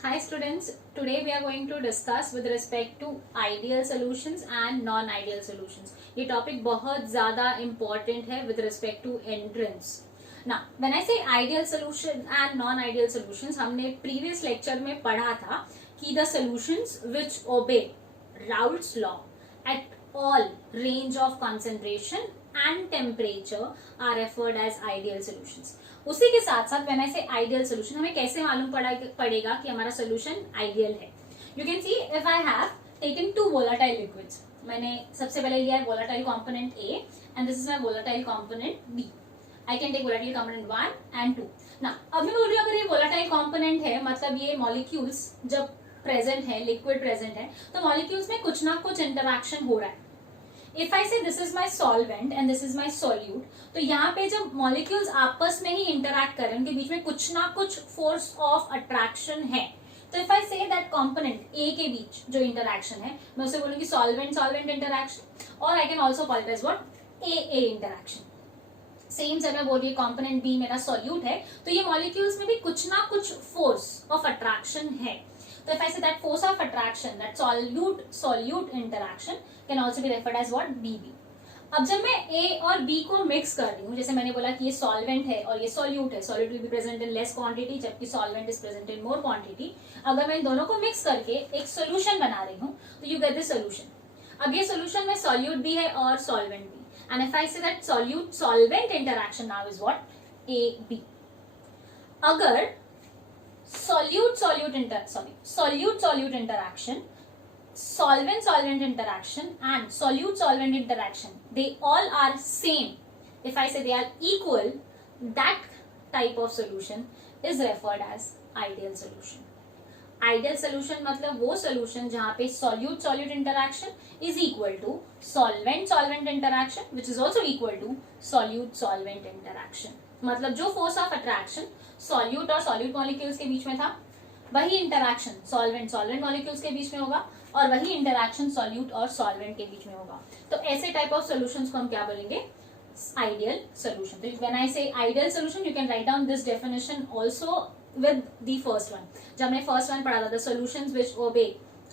Hi students, today we are going to discuss with respect to ideal solutions and non-ideal solutions. ये topic बहुत ज़्यादा important है with respect to entrance. Now, when I say ideal solution and non-ideal solutions, हमने previous lecture में पढ़ा था कि the solutions which obey Raoult's law at all range of concentration and temperature are referred as ideal solutions. उसी के साथ साथ when I say ideal solution, हमें कैसे मालूम पड़ेगा कि हमारा सोल्यूशन आइडियल है. You can see if I have taken two volatile liquids, मैंने सबसे पहले लिया है volatile component A and this is my volatile component B. I can take volatile component 1 and 2. ना अब मैं बोल रही हूँ अगर ये वोलाटाइल कंपोनेंट है मतलब ये मॉलिक्यूल्स जब प्रेजेंट है, लिक्विड प्रेजेंट है, तो मॉलिक्यूल्स में कुछ ना कुछ इंटरैक्शन हो रहा है. If I say this is my solvent and this is my solute, तो यहाँ पे जब मॉलिक्यूल्स आपस में ही इंटरैक्ट करें, उनके बीच में कुछ ना कुछ फोर्स ऑफ अट्रैक्शन है. तो if I say that component ए के बीच जो इंटरैक्शन है, मैं उसे बोलूंगी सॉल्वेंट सॉल्वेंट इंटरैक्शन, और I can also call it as what a interaction. Same जब मैं बोल रही कंपोनेंट बी मेरा सॉल्यूट है, तो ये मॉलिक्यूल्स में भी कुछ ना कुछ फोर्स ऑफ अट्रैक्शन है. So if I say that force of attraction, that solute interaction can also be referred as what BB. अब जब मैं A और B को मिक्स कर रही हूँ, जैसे मैंने बोला कि ये सॉल्वेंट है और ये सॉल्यूट है, solute will be present in less quantity जबकि solvent is present in more quantity. अगर मैं इन दोनों को मिक्स करके एक सोल्यूशन बना रही हूँ तो यू गेट दिस सोल्यूशन. अब ये सोल्यूशन में सॉल्यूट भी है और सॉल्वेंट भी, and if I say that solute solvent interaction now is what AB. अगर solute interaction, solvent interaction and solvent interaction, they all are same. If I say they are equal, that type of solution is referred as ideal solution. Ideal solution मतलब वो solution जहाँ पे solute interaction is equal to solvent interaction which is also equal to solvent interaction. मतलब जो force of attraction solute और solute molecules के बीच में था, वही इंटरैक्शन सॉल्वेंट मॉलिक्यूल्स के बीच में होगा और वही इंटरैक्शन सॉल्यूट और सॉल्वेंट के बीच में होगा. तो ऐसे टाइप ऑफ सॉल्यूशंस को हम क्या बोलेंगे? Ideal solution. तो when I say ideal solution you can write down this definition also with the first one. जब हमने फर्स्ट वन पढ़ा था, the solutions which obey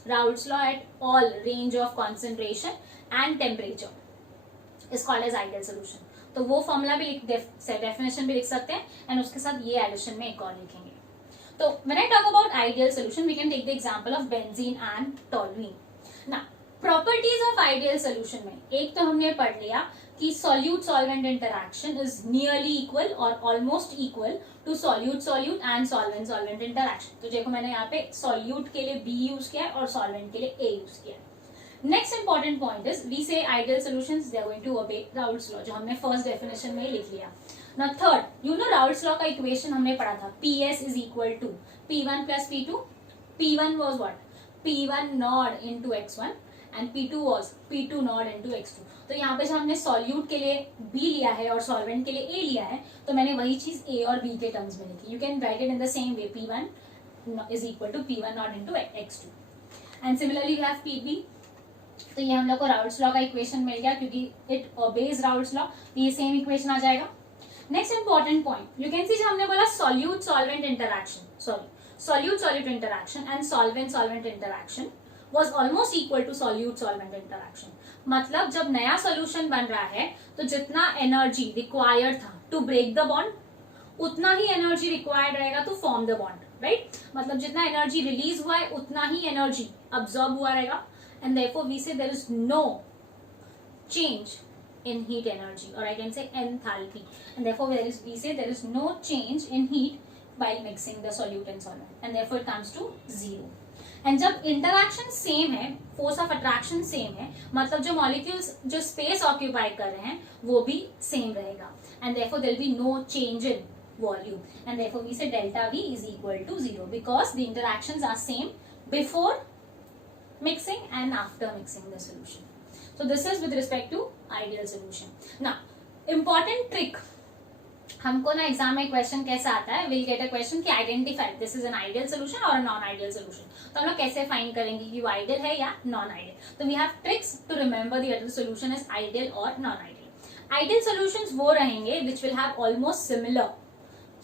Raoult's law at all range of concentration and temperature is called as ideal solution. तो वो formula भी definition भी लिख सकते हैं एंड उसके साथ ये एडिशन में एक और लिखेंगे. तो when I talk about ideal solution we can take the example of benzene and toluene. ना प्रॉपर्टीज ऑफ आइडियल सॉल्यूशन में एक तो हमने पढ़ लिया कि solute solvent interaction is nearly equal और almost equal to solute and solvent interaction. तो देखो मैंने यहाँ पे सॉल्यूट के लिए B यूज किया है और सॉल्वेंट के लिए A यूज किया है. Next important point is we say ideal solutions they are going to obey Raoult's law, जो हमने first definition में लिख लिया. Now third, you know Raoult's law का equation हमने पढ़ा था PS is equal to P1 plus P2. P1 was what? P1 nod into X1 and P2 was P2 nod into X2. तो यहाँ पे जब हमने solute के लिए B लिया है और solvent के लिए A लिया है, तो मैंने वही चीज A और B के terms में लिखी. You can write it in the same way. P1 is equal to P1 nod into X2. And similarly you have PB. तो ये हम लोग को राउल्ट्स लॉ का इक्वेशन मिल गया क्योंकि इट ओबेज राउल्ट्स लॉ, तो ये सेम इक्वेशन आ जाएगा. Next important point you can see, जब हमने बोला solute solvent interaction and solvent interaction was almost equal to solute solvent interaction. मतलब जब नया सॉल्यूशन बन रहा है तो जितना एनर्जी रिक्वायर्ड था टू ब्रेक द बॉन्ड उतना ही एनर्जी रिक्वायर्ड रहेगा to form the bond, right. मतलब जितना एनर्जी रिलीज हुआ है उतना ही एनर्जी अब्सॉर्ब हुआ रहेगा. And therefore we say there is no change in heat energy, or I can say enthalpy, and therefore we say there is no change in heat while mixing the solute and solvent, and therefore it comes to 0. And जब interaction same है, force of attraction same है, मतलब जो molecules जो space occupy कर रहे हैं वो भी same रहेगा, and therefore there will be no change in volume, and therefore we say delta V is equal to 0 because the interactions are same before mixing and after mixing the solution. So this is with respect to ideal solution. Now important trick, हमको ना exam में question कैसा आता है, will get a question कि identify this is an ideal solution और non ideal solution. तो हम लोग कैसे फाइंड करेंगे कि वो आइडियल है या नॉन आइडियल. तो we have tricks to remember the solution is ideal और नॉन आइडियल. आइडियल सोल्यूशंस वो रहेंगे which will have almost similar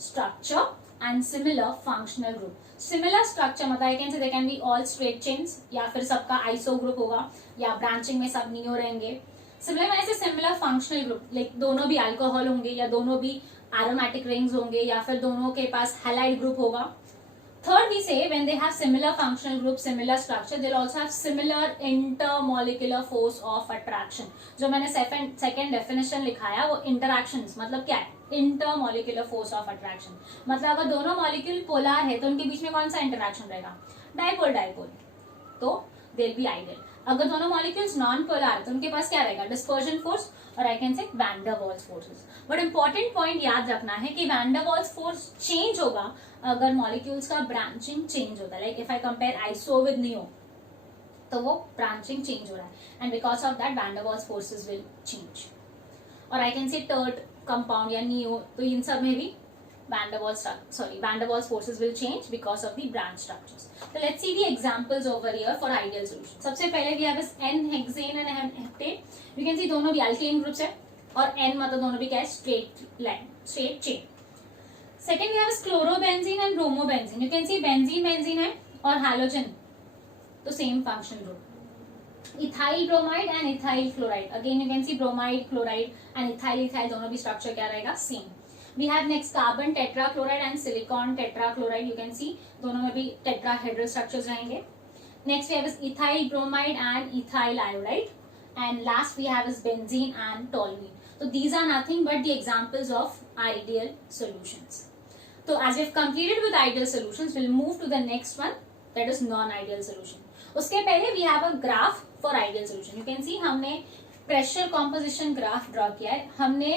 structure and similar functional group. Similar structure मतलब I can say they can be all straight chains, या फिर सबका iso group होगा, या branching में सब नियो रहेंगे। सिमिलर मैंने से सिमिलर फंक्शनल ग्रुप, लाइक दोनों भी अल्कोहल होंगे, या दोनों भी एरोमेटिक रिंग्स होंगे, या फिर दोनों के पास हैलाइड ग्रुप होगा। Third, we say when they have similar functional group, similar structure, they'll also have similar intermolecular force of attraction. जो मैंने second definition लिखाया वो interactions मतलब क्या है? Intermolecular force of attraction. मतलब अगर दोनों molecule polar है तो उनके बीच में कौन सा interaction रहेगा? Dipole dipole. तो they'll be ideal. अगर दोनों मॉलिक्यूल्स नॉन पोलर है तो उनके पास क्या रहेगा? डिस्पर्जन फोर्स और I can say van der Waals forces. But important point याद रखना है कि van der Waals force change होगा अगर मॉलिक्यूल्स का ब्रांचिंग चेंज होता है। Like if I compare iso with neo तो वो ब्रांचिंग चेंज हो रहा है and because of that van der Waals forces will change. और I can say tert compound या नियो, तो इन सब में भी van der Waals forces will change because of the branch structures. So let's see the examples over here for ideal solution. सबसे पहले we have is n-hexane and heptane. You can see दोनों भी alkane groups है और n मतलब दोनों भी क्या है? straight line, straight chain. Second we have is chlorobenzene and bromobenzene. You can see benzene है और halogen तो same functional group. Ethyl bromide and ethyl chloride. Again you can see bromide, chloride and ethyl दोनों भी structure क्या रहेगा? Same. We have next carbon tetrachloride and silicon tetrachloride. You can see दोनों में भी tetrahedral structures रहेंगे. Next we have is ethyl bromide and ethyl iodide. And last we have is benzene and toluene. So these are nothing but the examples of ideal solutions. So as we have completed with ideal solutions, we'll move to the next one, that is non-ideal solution. उसके पहले we have a graph for ideal solution. You can see हमने pressure composition graph draw किया है. हमने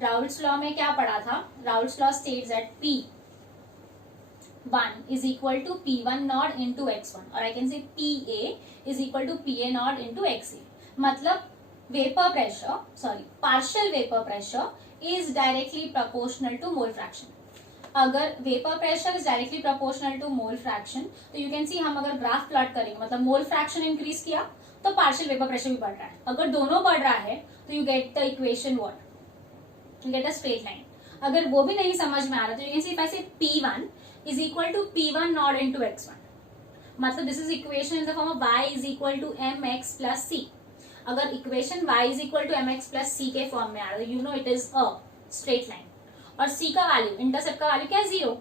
Raoult's law में क्या पढ़ा था? Raoult's law states that P1 is equal to P1 naught into X1 और I can say PA is equal to PA naught into XA. मतलब vapour pressure, sorry partial vapour pressure is directly proportional to mole fraction. अगर vapour pressure is directly proportional to mole fraction तो you can see हम अगर graph plot करेंगे मतलब mole fraction increase किया तो partial vapour pressure भी बढ़ रहा है. अगर दोनों बढ़ रहा है तो you get the equation what? Get a straight line. अगर वो भी नहीं समझ में आ रहा तो you can see if I से P1 is equal to P1 naught into X1. मतलब this is equation in the form of y is equal to mx plus c. अगर equation y is equal to mx plus c के form में आ रहा है, you know it is a straight line और c का value, intercept का value क्या है? 0.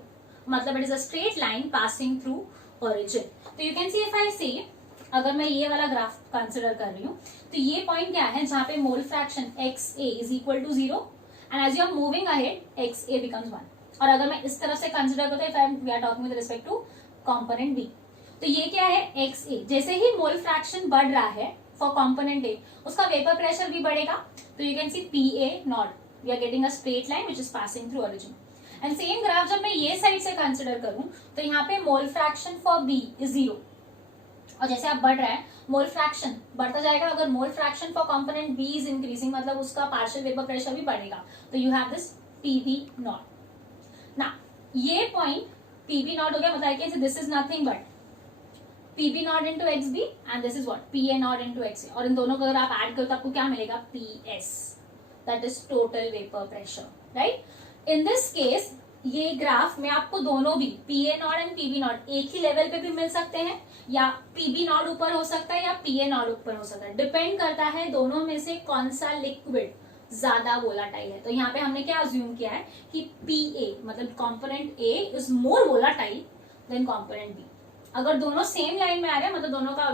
मतलब it is a straight line passing through origin. तो you can see if I see, अगर मैं ये वाला ग्राफ कंसिडर कर रही हूँ तो ये पॉइंट क्या है जहाँ पे mole fraction XA is equal to 0 and as you are moving ahead XA becomes 1. और अगर मैं इस तरफ से कंसिडर करता हूँ, if we are talking with respect to component B, तो ये क्या है? XA. जैसे ही मोल फ्रैक्शन बढ़ रहा है फॉर कंपोनेंट ए, उसका वेपर प्रेशर भी बढ़ेगा. तो you can see PA not, we are getting a straight line which is passing through origin. And same graph जब मैं ये साइड से कंसिडर करूं तो यहाँ पे mole fraction for B is 0 और जैसे आप बढ़ रहा है मोल फ्रैक्शन बढ़ता जाएगा. अगर mole fraction for component B is increasing मतलब उसका पार्शियल वेपर प्रेशर भी बढ़ेगा. तो you have this PB not. ना ये पॉइंट PB नॉट हो गया, मतलब कैसे this is nothing but PB not into XB and this is what? PA not into XA. और इन दोनों को अगर आप ऐड करो तो आपको क्या मिलेगा? PS, that is total vapour pressure, right. In this case ये ग्राफ में आपको दोनों भी PA not and PB not एक ही लेवल पे भी मिल सकते हैं या PB नॉट ऊपर हो सकता है या PA नॉट ऊपर हो सकता है. डिपेंड करता है दोनों में से कौन सा लिक्विड ज्यादा वोलाटाइल है. तो यहाँ पे हमने क्या अज्यूम किया है कि PA मतलब component A is more volatile than component B. अगर दोनों सेम लाइन में आ रहे हैं मतलब दोनों का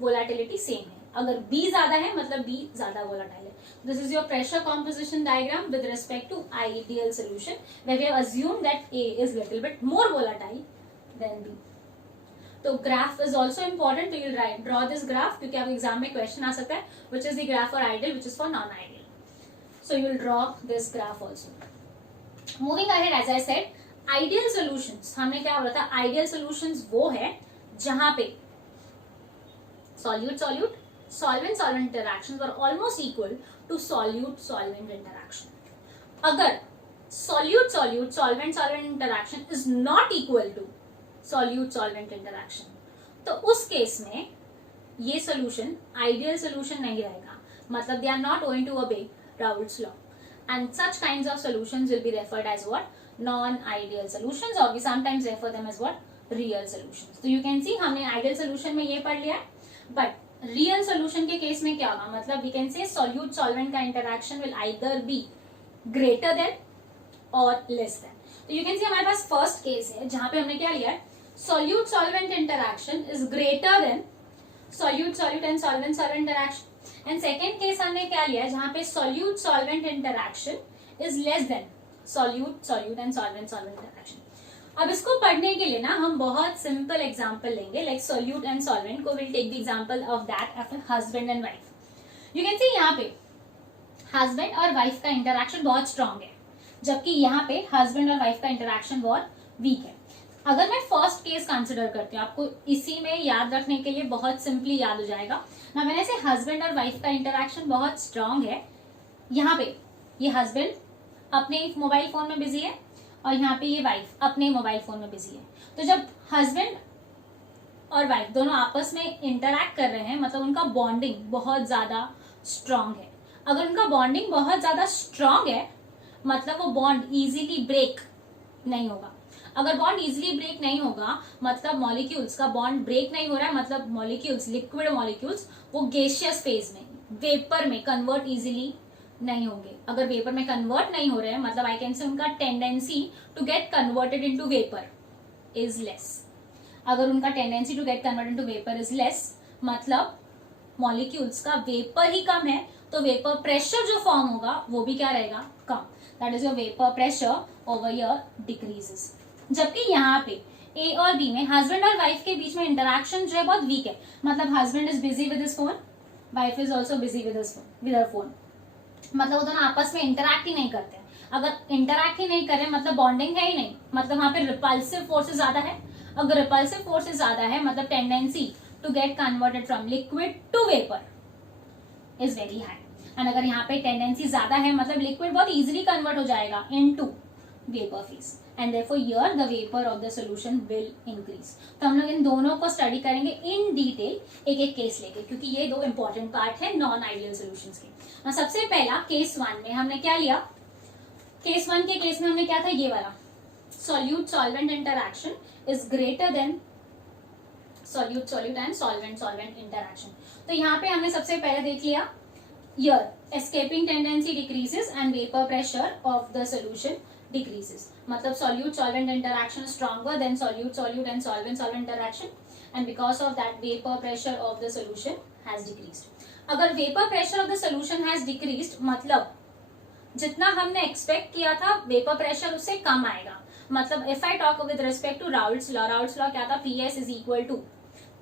वोलाटिलिटी सेम है. अगर B ज्यादा है मतलब B ज्यादा वोलाटाइल है. This is your pressure composition diagram with respect to ideal solution where we have assumed that A is little bit more volatile than B. तो ग्राफ इज ऑल्सो इंपॉर्टेंट. तो you draw this graph क्योंकि आप exam में question आ सकता है which is the graph for ideal which is for non ideal. So you will draw this graph also. Moving ahead, as I said, ideal solutions. हमने क्या बोला था? Ideal solutions वो है जहां पे solute solvent interactions are almost equal to solute interaction. अगर solvent interaction is not equal to solvent interaction, तो उस केस में ये solution ideal solution नहीं रहेगा. मतलब they are not going to obey Raoult's law, and such kinds of solutions will be referred as what? non-ideal solutions, or we sometimes refer them as what? Real solutions. तो you can see हमने ideal solution में ये पढ़ लिया है, but real solution के case में क्या होगा? मतलब we can say solute solvent का interaction will either be greater than or less than. तो you can see हमारे पास first case है जहाँ पे हमने क्या लिया है? Solute solvent interaction is greater than solute solute and solvent solvent interaction. And second case हमने क्या लिया है जहाँ पे solute solvent interaction is less than solute solute and solvent solvent interaction. अब इसको पढ़ने के लिए ना हम बहुत सिंपल एग्जांपल लेंगे, लाइक सोल्यूट एंड सॉल्वेंट को will take the example of that of husband and wife. You can see यहाँ पे हस्बैंड और वाइफ का इंटरैक्शन बहुत स्ट्रांग है, जबकि यहाँ पे हस्बैंड और वाइफ का इंटरैक्शन बहुत वीक है. अगर मैं फर्स्ट केस कंसिडर करती हूँ, आपको इसी में याद रखने के लिए बहुत सिंपली याद हो जाएगा ना. मैंने से हस्बैंड और वाइफ का इंटरैक्शन बहुत स्ट्रांग है. यहाँ पे ये हस्बैंड अपने मोबाइल फोन में बिजी है और यहाँ पे ये वाइफ अपने मोबाइल फोन में बिजी है. तो जब हस्बैंड और वाइफ दोनों आपस में इंटरैक्ट कर रहे हैं, मतलब उनका बॉन्डिंग बहुत ज्यादा स्ट्रांग है. अगर उनका बॉन्डिंग बहुत ज्यादा स्ट्रांग है, मतलब वो बॉन्ड इजीली ब्रेक नहीं होगा. अगर बॉन्ड इजीली ब्रेक नहीं होगा, मतलब मॉलिक्यूल्स का बॉन्ड ब्रेक नहीं हो रहा है, मतलब मॉलिक्यूल्स, लिक्विड मॉलिक्यूल्स वो गैसियस फेज में, वेपर में कन्वर्ट इजीली नहीं होंगे. अगर वेपर में कन्वर्ट नहीं हो रहे हैं, मतलब आई कैन से उनका tendency to get converted into vapour is less. अगर उनका tendency to get converted into vapour is less, मतलब मॉलिक्यूल्स का वेपर ही कम है, तो वेपर प्रेशर जो फॉर्म होगा वो भी क्या रहेगा? कम. That is your vapour pressure over here decreases. जबकि यहाँ पे ए और बी में हस्बैंड और वाइफ के बीच में इंटरैक्शन जो है बहुत वीक है. मतलब husband is busy with his phone, wife is also busy with her phone. मतलब वो दोनों आपस में इंटरैक्ट ही नहीं करते. अगर इंटरैक्ट ही नहीं करे मतलब बॉन्डिंग है ही नहीं, मतलब वहां पे रिपल्सिव फोर्सेस ज्यादा है. अगर रिपल्सिव फोर्सेस ज्यादा है, मतलब tendency to get converted from liquid to vapour is very high. And अगर यहाँ पे टेंडेंसी ज्यादा है, मतलब लिक्विड बहुत इजीली कन्वर्ट हो जाएगा into vapour phase, and therefore here the vapour of the solution will increase. तो हम लोग इन दोनों को स्टडी करेंगे इन डिटेल, एक एक केस लेके, क्योंकि ये दो इंपॉर्टेंट पार्ट है नॉन आइडियल सॉल्यूशंस के. सबसे पहला केस 1 में हमने क्या लिया? केस 1 के केस में हमने क्या था? ये वाला solute solvent interaction is greater then solute solute and solvent solvent interaction. तो यहाँ पे हमने सबसे पहले देख लिया, here escaping tendency decreases and vapor pressure of the solution decreases. मतलब solute solvent interaction is stronger than solute solute and solvent solvent interaction, and because of that vapor pressure of the solution has decreased. अगर vapor pressure of the solution has decreased, मतलब जितना हमने expect किया था vapour pressure उससे कम आएगा. मतलब if I talk with respect to Raoult's law, Raoult's law क्या था? Ps is equal to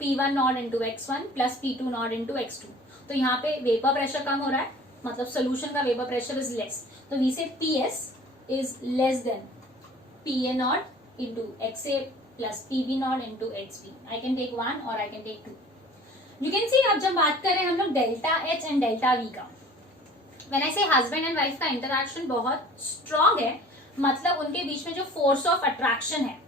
P1 not into x1 plus P2 not into x2. तो यहाँ पे वेपर प्रेशर कम हो रहा है, मतलब सोल्यूशन का वेपर प्रेशर इज लेस. तो we say Ps is less than Pa not into Xa plus Pb not into Xb. I can take 1 और I can take 2. You can see अब जब बात करें हम लोग delta H and delta V का, when I say husband and wife का interaction बहुत स्ट्रांग है, मतलब उनके बीच में जो फोर्स ऑफ अट्रैक्शन है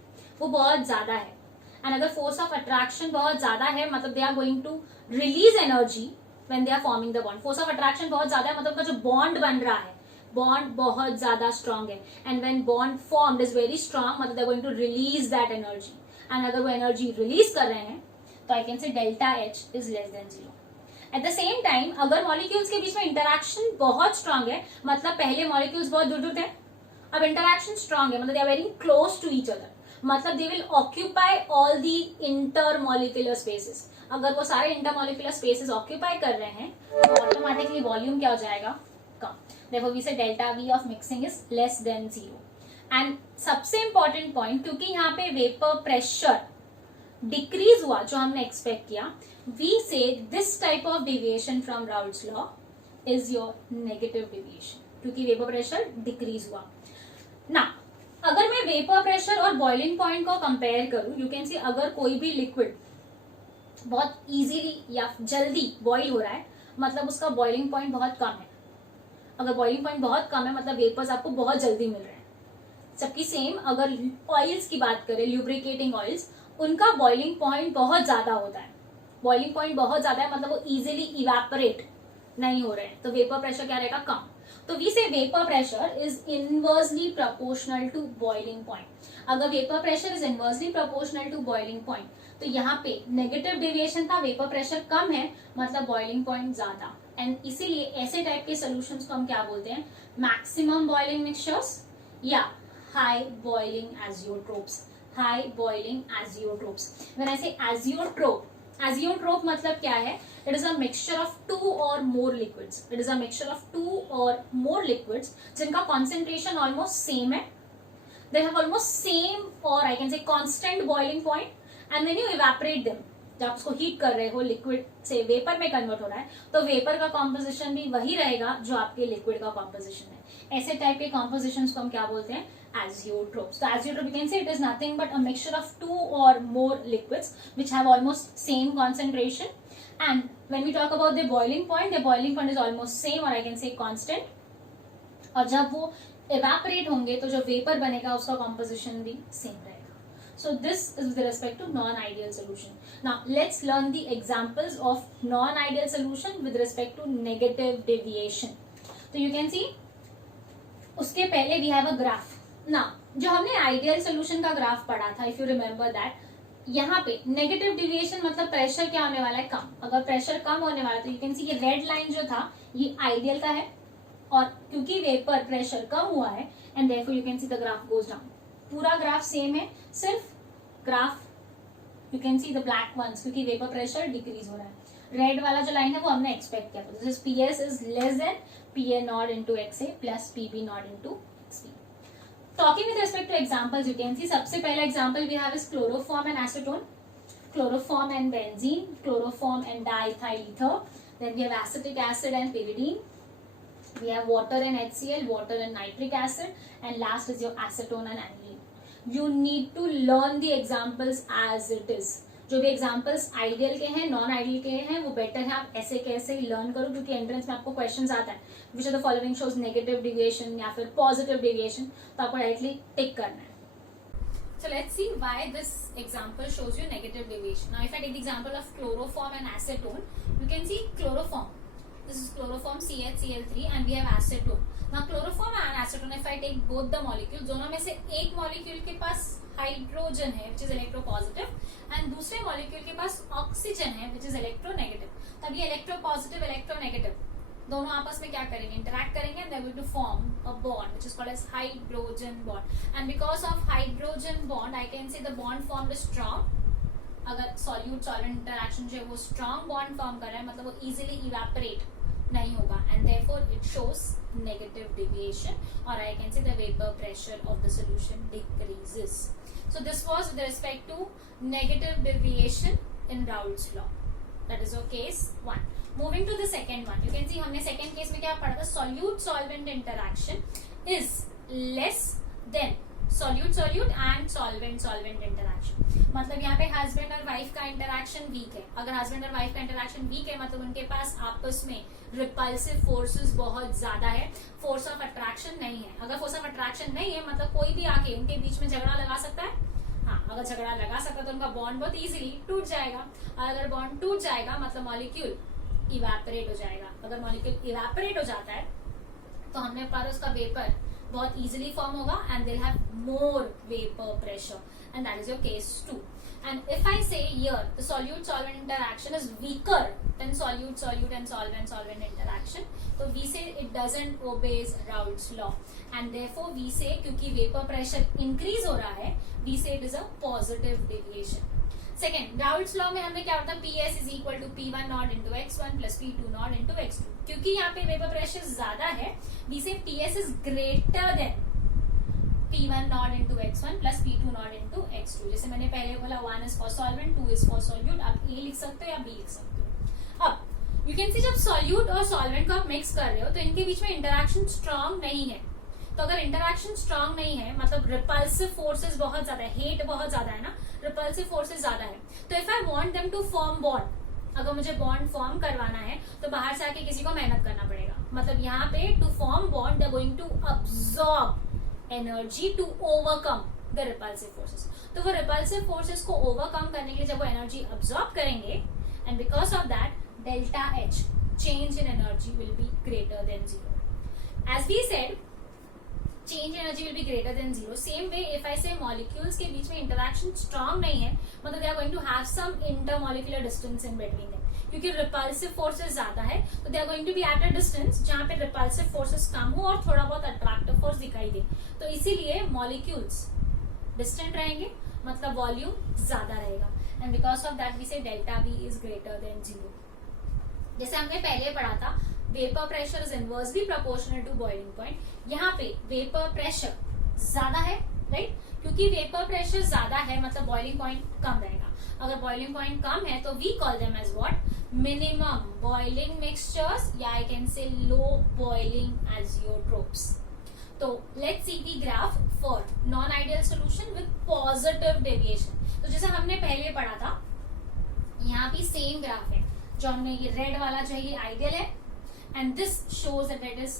वो बहुत ज्यादा है. एंड अगर फोर्स ऑफ अट्रैक्शन बहुत ज्यादा है, मतलब they are going to release energy when they are forming the bond. Force of attraction बहुत ज्यादा है, मतलब का जो बॉन्ड बन रहा है, बॉन्ड बहुत ज्यादा स्ट्रांग है. And when bond formed is very strong, मतलब they are going to release that energy. And अगर वो एनर्जी रिलीज कर रहे हैं, तो आई कैन से delta H is less than 0. At the same time अगर मॉलिक्यूल्स के बीच में इंटरैक्शन बहुत स्ट्रांग है, मतलब पहले मॉलिक्यूल्स बहुत दूर दूर थे, अब इंटरैक्शन स्ट्रांग है, मतलब they are very close to each other, मतलब they will occupy all the intermolecular spaces. अगर वो सारे इंटरमॉलिक्यूलर स्पेसेस ऑक्यूपाई कर रहे हैं, तो ऑटोमेटिकली वॉल्यूम क्या हो जाएगा? कम. Therefore we say delta V of mixing is less than 0. And सबसे इंपॉर्टेंट पॉइंट, क्योंकि यहाँ पे वेपर प्रेशर डिक्रीज हुआ जो हमने एक्सपेक्ट किया, वी से this type of deviation from Raoult's law is your negative deviation, क्योंकि वेपर प्रेशर डिक्रीज हुआ ना. अगर मैं वेपर प्रेशर और बॉइलिंग पॉइंट को कंपेयर करूं, यू कैन सी अगर कोई भी लिक्विड बहुत इजीली या जल्दी बॉइल हो रहा है, मतलब उसका बॉइलिंग पॉइंट बहुत कम है. अगर बॉइलिंग पॉइंट बहुत कम है, मतलब वेपर्स आपको बहुत जल्दी मिल रहे हैं. सबकी सेम अगर ऑयल्स की बात करें, ल्यूब्रिकेटिंग ऑयल्स, उनका बॉइलिंग पॉइंट बहुत ज्यादा होता है. बॉइलिंग पॉइंट बहुत ज्यादा है, मतलब वो इजीली इवेपोरेट नहीं हो रहे हैं, तो वेपर प्रेशर क्या रहेगा? कम. तो we say vapour pressure is inversely proportional to boiling point. अगर vapour pressure is inversely proportional to boiling point तो यहाँ पे नेगेटिव डेविएशन था, वेपर प्रेशर कम है मतलब बॉइलिंग पॉइंट ज्यादा. एंड इसीलिए ऐसे टाइप के सॉल्यूशंस को हम क्या बोलते हैं, मैक्सिमम बॉइलिंग मिक्सचर्स या high boiling azeotropes. High boiling azeotropes. When I से एजियोट्रोप, एजियोट्रोप मतलब क्या है, it is a mixture of 2 or more liquids. It is a mixture of 2 or more liquids जिनका concentration almost same है. They have almost same or I can say constant boiling point. And when you evaporate them, जब उसको heat कर रहे हो, liquid से vapour में convert हो रहा है, तो वेपर का कॉम्पोजिशन भी वही रहेगा जो आपके लिक्विड का कॉम्पोजिशन है. ऐसे टाइप के कॉम्पोजिशन को हम क्या बोलते हैं, एजियोट्रोप्स. तो azeotrope you can say it is nothing but a mixture of 2 or more liquids which have almost same concentration. And when we talk about the boiling point is almost same or I can say constant. और जब वो evaporate होंगे तो जो vapour बनेगा उसका composition भी same रहेगा. So this is with respect to non-ideal solution. Now let's learn the examples of non-ideal solution with respect to negative deviation. So you can see उसके पहले we have a graph. Now जो हमने ideal solution का graph पढ़ा था, if you remember that, यहाँ पे negative deviation मतलब प्रेशर क्या होने वाला है, कम. अगर प्रेशर कम होने वाला है तो यू कैन सी ये रेड लाइन जो था ये आइडियल का है, और क्योंकि वेपर प्रेशर कम हुआ है and therefore you can see the graph goes down. पूरा ग्राफ सेम है, सिर्फ graph you can see the black ones क्योंकि वेपर प्रेशर डिक्रीज हो रहा है. रेड वाला जो लाइन है वो हमने एक्सपेक्ट किया था. This PS is less than PA naught into XA plus PB naught into XB. Talking with respect to examples, you can see सबसे पहला example we have is chloroform and acetone, chloroform and benzene, chloroform and diethyl ether. Then we have acetic acid and pyridine. We have water and HCl, water and nitric acid, and last is your acetone and aniline. You need to learn the examples as it is. जो भी examples ideal के हैं, non ideal के हैं, वो better है आप ऐसे कैसे ही लर्न करो, क्योंकि एंट्रेंस में आपको क्वेश्चन आता है which are the following shows negative deviation या फिर पॉजिटिव डिविएशन, तो आपको डायरेक्टली टिक करना है. So let's see why this example shows you negative deviation. Now if I take the example of chloroform and acetone, you can see chloroform. This is chloroform CHCl3 and we have acetone. Now chloroform and acetone, if I take both the molecules, दोनों में से एक molecule के पास hydrogen है which is electropositive and दूसरे molecule के पास oxygen है which is electronegative. तब ये इलेक्ट्रोपॉजिटिव इलेक्ट्रोनेगेटिव दोनों आपस में क्या करेंगे, इंटरैक्ट करेंगे and they will to form a bond which is called as hydrogen bond. And because of hydrogen bond I can say the bond formed strong. अगर solute solvent interaction जो है वो स्ट्रॉन्ग बॉन्ड फॉर्म कर रहा है, मतलब वो easily evaporate नहीं होगा and therefore it shows negative deviation, or I can say the vapor pressure of the solution decreases. So this was with respect to negative deviation in Raoult's law. That is your case 1. Moving to the second one, you can see हमने second case में क्या पढ़ा था, solute solvent interaction is less than solute solute and solvent solvent interaction. मतलब यहाँ पे husband और wife का इंटरैक्शन वीक है. अगर हस्बैंड और वाइफ का इंटरैक्शन वीक है मतलब उनके पास आपस में रिपल्सिव फोर्सेस बहुत ज्यादा है, फोर्स ऑफ अट्रैक्शन नहीं है. अगर फोर्स ऑफ अट्रैक्शन नहीं है मतलब कोई भी आके उनके बीच में झगड़ा लगा सकता है. हाँ, अगर झगड़ा लगा सकता है तो उनका बॉन्ड बहुत इजीली टूट जाएगा. और अगर बॉन्ड टूट जाएगा मतलब मॉलिक्यूल इवेपोरेट हो जाएगा. अगर मॉलिक्यूल इवेपोरेट हो जाता है तो हमने पर उसका वेपर बहुत easily form होगा and they'll have more vapor pressure, and that is your case 2. And if I say here the solute solvent interaction is weaker than solute solute and solvent solvent interaction, so we say it doesn't obeys Raoult's law, and therefore we say क्योंकि vapor pressure increase हो रहा है, we say it is a positive deviation. Second, Raoult's law में हमने क्या होता है, PS is equal to P1 not into x1 plus P2 not into x2. क्योंकि यहाँ पे वेपर प्रेशर ज्यादा है, we say PS is greater then P1 not into x1 plus P2 not into x2. जैसे मैंने पहले बोला 1 is for solvent, 2 is for solute. आप A लिख सकते हो या B लिख सकते हो. अब यू कैन सी जब सॉल्यूट और सॉल्वेंट को आप मिक्स कर रहे हो तो इनके बीच में इंटरैक्शन स्ट्रांग नहीं है. तो अगर इंटरैक्शन स्ट्रांग नहीं है मतलब रिपल्सिव फोर्सेस बहुत ज्यादा है, हेट बहुत ज्यादा है ना, रिपल्सिव फोर्सेस ज्यादा है. तो if I want them to form bond, अगर मुझे बॉन्ड फॉर्म करवाना है तो बाहर से आके किसी को मेहनत करना पड़ेगा. मतलब यहाँ पे to form bond they are going to absorb energy to overcome the repulsive forces. तो वो रिपल्सिव फोर्सेस को ओवरकम करने के लिए जब वो एनर्जी अब्सॉर्ब करेंगे and because of that delta H change in energy will be greater than 0. As we said change energy will be greater than zero. Same way if I say molecules के बीच में interaction strong नहीं है, मतलब they are going to have some intermolecular distance in between them, क्योंकि repulsive forces ज्यादा है तो they are going to be at a distance जहां पे रिपल्सिव फोर्सेस कम हो और थोड़ा बहुत अट्रैक्टिव फोर्स दिखाई दे. तो इसीलिए मॉलिक्यूल्स डिस्टेंट रहेंगे, मतलब वॉल्यूम ज्यादा रहेगा, and because of that we say delta V is greater than zero. जैसे हमने पहले पढ़ा था vapour pressure is inversely proportional to boiling point. यहाँ पे वेपर प्रेशर ज्यादा है, राइट, क्योंकि वेपर प्रेशर ज्यादा है मतलब बॉइलिंग पॉइंट कम रहेगा. अगर बॉइलिंग पॉइंट कम है तो we call them as what, minimum boiling mixtures, या I can say low boiling azeotropes. तो let's see the graph for non ideal solution with positive deviation. तो जैसे हमने पहले पढ़ा था, यहाँ भी सेम ग्राफ है, जो हमने ये रेड वाला जो है ये आइडियल है, and this shows that it is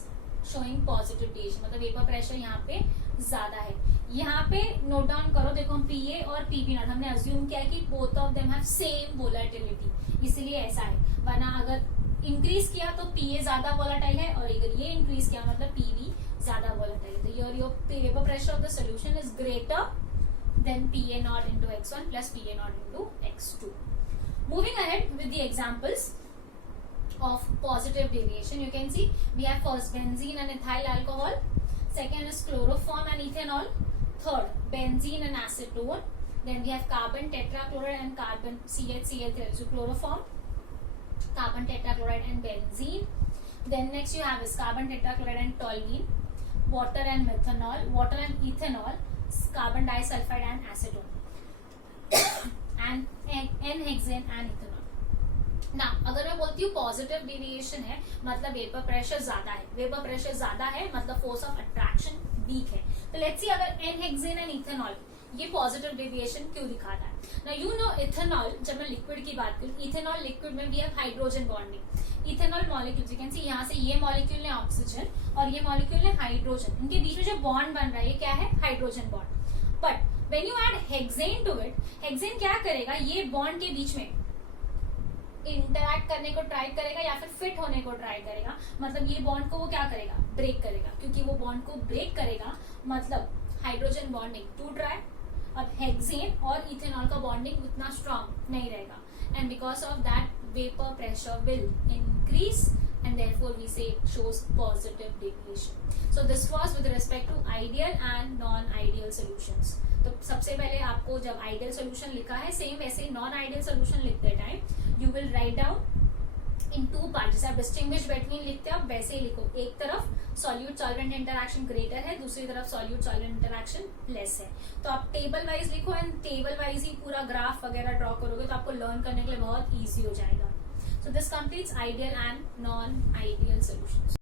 showing positive deviation, मतलब वेपर प्रेशर यहाँ पे ज्यादा है. यहाँ पे नोट डाउन करो, देखो हम पीए और पीपी नॉट हमने अज्यूम किया कि both of them have same volatility, इसलिए ऐसा है. वरना अगर इंक्रीज किया तो पीए ज्यादा वोलेटाइल है, और अगर ये इंक्रीज किया मतलब पीवी ज्यादा वोलेटाइल है. तो your vapour pressure of the solution is greater then PA naught into x1 plus PA naught into x2. Moving ahead with the examples of positive deviation, you can see we have first benzene and ethyl alcohol, second is chloroform and ethanol, third benzene and acetone, then we have carbon tetrachloride and carbon CHCl3, so chloroform, carbon tetrachloride and benzene. Then next you have is carbon tetrachloride and toluene, water and methanol, water and ethanol, carbon disulfide and acetone and n-hexane and ethanol. ना अगर मैं बोलती हूँ positive deviation है मतलब vapour pressure ज्यादा है, vapour pressure ज्यादा है मतलब फोर्स ऑफ अट्रैक्शन वीक है. तो लेट्स सी अगर n-hexane एंड इथेनॉल ये पॉजिटिव डेविएशन क्यों दिखाता है. ना यू नो इथेनॉल, जब मैं लिक्विड की बात करूँ, इथेनॉल लिक्विड में we have hydrogen bonding. Ethanol molecule you can see यहाँ से ये मॉलिक्यूल ने ऑक्सीजन और ये मॉलिक्यूल ने हाइड्रोजन, इनके बीच में जो बॉन्ड बन रहा है ये क्या है, hydrogen bond. But when you add hexane to it, hexane क्या करेगा, ये बॉन्ड के बीच में इंटरैक्ट करने को ट्राई करेगा या फिर फिट होने को ट्राई करेगा, मतलब ये बॉन्ड को वो क्या करेगा, ब्रेक करेगा. क्योंकि वो बॉन्ड को ब्रेक करेगा मतलब हाइड्रोजन बॉन्डिंग टूट रहा है. अब हेक्सेन और इथेनॉल का बॉन्डिंग उतना स्ट्रांग नहीं रहेगा, and because of that vapour pressure will increase and therefore we say it shows positive deviation. So this was with respect to ideal and non-ideal solutions. तो सबसे पहले आपको जब आइडियल सोल्यूशन लिखा है सेम वैसे ही नॉन आइडियल सोल्यूशन लिखते time you will write down in two part. जैसे आप डिस्टिंग्विश बिटवीन लिखते हो आप वैसे ही लिखो. एक तरफ सॉल्यूट सॉल्वेंट इंटरैक्शन ग्रेटर है, दूसरी तरफ सॉल्यूट सॉल्वेंट इंटरैक्शन लेस है. तो आप टेबल वाइज लिखो एंड टेबल वाइज ही पूरा ग्राफ वगैरह ड्रॉ करोगे तो आपको लर्न करने के लिए बहुत ईजी हो जाएगा. So this completes ideal and non-ideal solutions.